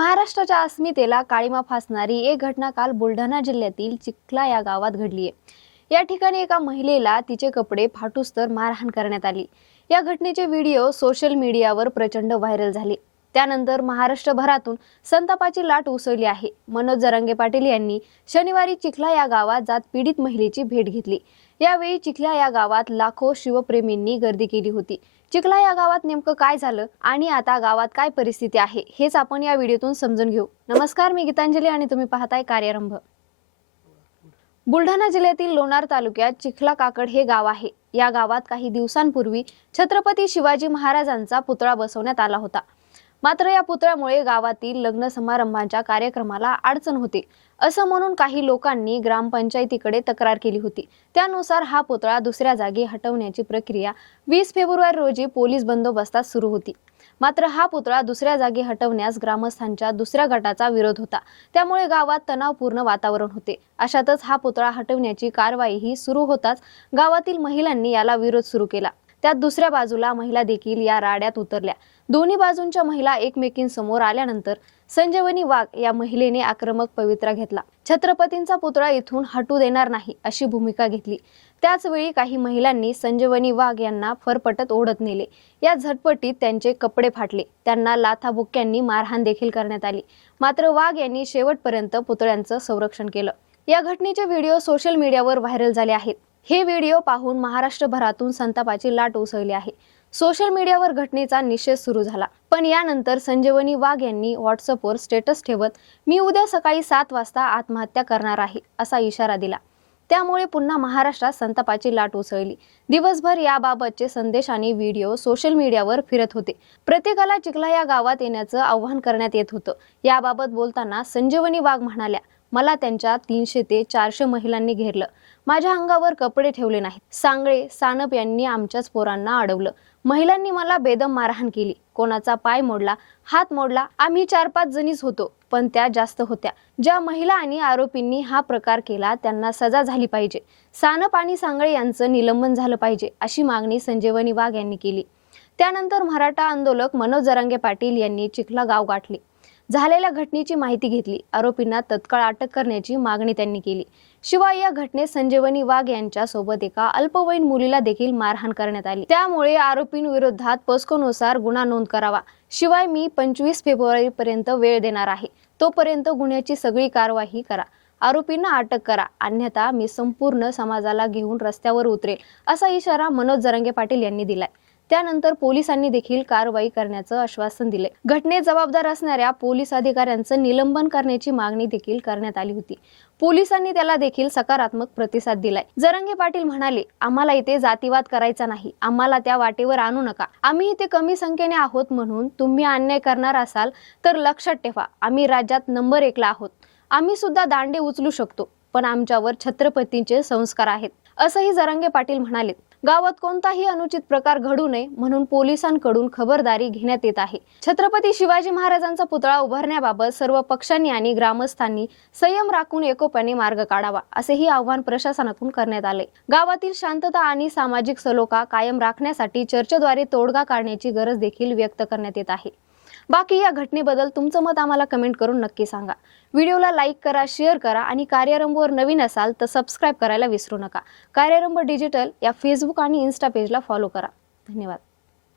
महाराष्ट्राच्या अस्मितेला काळीमा फासणारी एक घटना काल बुलढाणा जिल्ह्यातील चिखला या गावात घडली आहे. या ठिकाणी एका महिलेला तिचे कपडे फाटूस्तर मारहाण करण्यात आली. या घटनेचे व्हिडिओ सोशल मीडियावर प्रचंड व्हायरल झाले. त्यानंतर महाराष्ट्रभरातून संतापाची लाट उसळली आहे. मनोज जरांगे पाटील यांनी शनिवारी चिखला या गावात जात पीडित महिलेची भेट घेतली. यावेळी चिखला या गावात लाखो शिवप्रेमींनी गर्दी केली होती. चिखला या गावात नेमकं काय झालं आणि आता गावात काय परिस्थिती आहे हेच आपण या व्हिडिओतून समजून घेऊ. नमस्कार मी गीतांजली आणि तुम्ही पाहताय कार्यारंभ. बुलढाणा जिल्ह्यातील लोणार तालुक्यात चिखला काकड हे गाव आहे. या गावात काही दिवसांपूर्वी छत्रपती शिवाजी महाराजांचा पुतळा बसवण्यात आला होता. मात्र या पुतळ्यामुळे गावातील लग्न समारंभांच्या कार्यक्रमाला अडचण होते. असं म्हणून काही लोकांनी ग्रामपंचायतीकडे तक्रार केली होती. त्यानुसार हा पुतळा दुसऱ्या जागी हटवण्याची प्रक्रिया वीस फेब्रुवारी रोजी पोलीस बंदोबस्तात सुरू होती. मात्र हा पुतळा दुसऱ्या जागी हटवण्यास ग्रामस्थांच्या दुसऱ्या गटाचा विरोध होता. त्यामुळे गावात तणावपूर्ण वातावरण होते. अशातच हा पुतळा हटवण्याची कारवाईही सुरू होताच गावातील महिलांनी याला विरोध सुरू केला. त्यात दुसऱ्या बाजूला महिला देखील या राड्यात उतरल्या. दोन्ही बाजूंच्या महिला एकमेकींसमोर आल्यानंतर संजीवनी वाघ या महिलेने आक्रमक पवित्रा घेतला. छत्रपतींचा पुतळा इथून हटू देणार नाही अशी भूमिका घेतली. त्याचवेळी काही महिलांनी संजीवनी वाघ यांना फरफटत ओढत नेले. या झटपटीत त्यांचे कपडे फाटले. त्यांना लाथाबुक्क्यांनी मारहाण देखील करण्यात आली. मात्र वाघ यांनी शेवटपर्यंत पुतळ्यांचं संरक्षण केलं. या घटनेचे व्हिडिओ सोशल मीडियावर व्हायरल झाले आहेत. हे व्हिडिओ पाहून महाराष्ट्रभरातून संतापाची लाट उसळली आहे. सोशल मीडियावर घटनेचा निषेध सुरू झाला. पण यानंतर संजीवनी वाघ यांनी व्हॉट्सअपवर स्टेटस ठेवत मी उद्या सकाळी सात वाजता आत्महत्या करणार आहे असा इशारा दिला. त्यामुळे पुन्हा महाराष्ट्रात संतापाची लाट उसळली. दिवसभर याबाबतचे संदेश आणि व्हिडिओ सोशल मीडियावर फिरत होते. प्रत्येकाला चिखला या गावात येण्याचं आव्हान करण्यात येत होतं. याबाबत बोलताना संजीवनी वाघ म्हणाल्या मला त्यांच्या तीनशे ते चारशे महिलांनी घेरलं. माझ्या अंगावर कपडे ठेवले नाहीत. सांगळे सानप यांनी आमच्याच पोरांना अडवलं. महिलांनी मला बेदम मारहाण केली. कोणाचा पाय मोडला हात मोडला आम्ही चार पाच जणीच होतो पण त्या जास्त होत्या. ज्या महिला आणि आरोपींनी हा प्रकार केला त्यांना सजा झाली पाहिजे. सानप आणि सांगळे यांचं निलंबन झालं पाहिजे अशी मागणी संजीवनी वाघ यांनी केली. त्यानंतर मराठा आंदोलक मनोज जरांगे पाटील यांनी चिखला गाव गाठले. झालेल्या घटनेची माहिती घेतली. आरोपींना तत्काळ अटक करण्याची मागणी त्यांनी केली. शिवाय या घटनेत संजीवनी वाघ यांच्या सोबत एका अल्पवयीन मुलीला देखील मारहाण करण्यात आली. त्यामुळे आरोपींविरोधात पोस्कोनुसार गुन्हा नोंद करावा. शिवाय मी पंचवीस फेब्रुवारी पर्यंत वेळ देणार आहे. तोपर्यंत गुन्ह्याची सगळी कारवाई करा. आरोपींना अटक करा. अन्यथा मी संपूर्ण समाजाला घेऊन रस्त्यावर उतरेल असा इशारा मनोज जरंगे पाटील यांनी दिलाय. त्यानंतर पोलिसांनी देखील कारवाई करण्याचं आश्वासन दिले घटनेत जबाबदार असणाऱ्या पोलीस अधिकाऱ्यांचं निलंबन करण्याची मागणी देखील करण्यात आली होती. पोलिसांनी त्याला देखील सकारात्मक प्रतिसाद दिलाय. जरंगे पाटील म्हणाले आम्हाला इथे जातीवाद करायचा नाही. आम्हाला त्या वाटेवर आणू नका. आम्ही इथे कमी संख्येने आहोत म्हणून तुम्ही अन्याय करणार असाल तर लक्षात ठेवा. आम्ही राज्यात नंबर एकला आहोत. आम्ही सुद्धा दांडे उचलू शकतो पण आमच्यावर छत्रपतींचे संस्कार आहेत. असंही जरांगे पाटील म्हणाले गावात कोणताही अनुचित प्रकार घडू नये म्हणून पोलिसांकडून खबरदारी घेण्यात येत आहे. छत्रपती शिवाजी महाराजांचा पुतळा उभारण्याबाबत सर्व पक्षांनी आणि ग्रामस्थांनी संयम राखून एकोप्याने मार्ग काढावा असेही आव्हान प्रशासनाकडून करण्यात आले. गावातील शांतता आणि सामाजिक सलोखा कायम राखण्यासाठी चर्चेद्वारे तोडगा काढण्याची गरज देखील व्यक्त करण्यात येत आहे. बाकी या घटनेबद्दल तुमचं मत आम्हाला कमेंट करून नक्की सांगा. व्हिडिओला लाईक करा शेअर करा आणि कार्यारंभवर नवीन असाल तर सबस्क्राईब करायला विसरू नका. कार्यारंभ डिजिटल या फेसबुक आणि इन्स्टा पेजला फॉलो करा. धन्यवाद.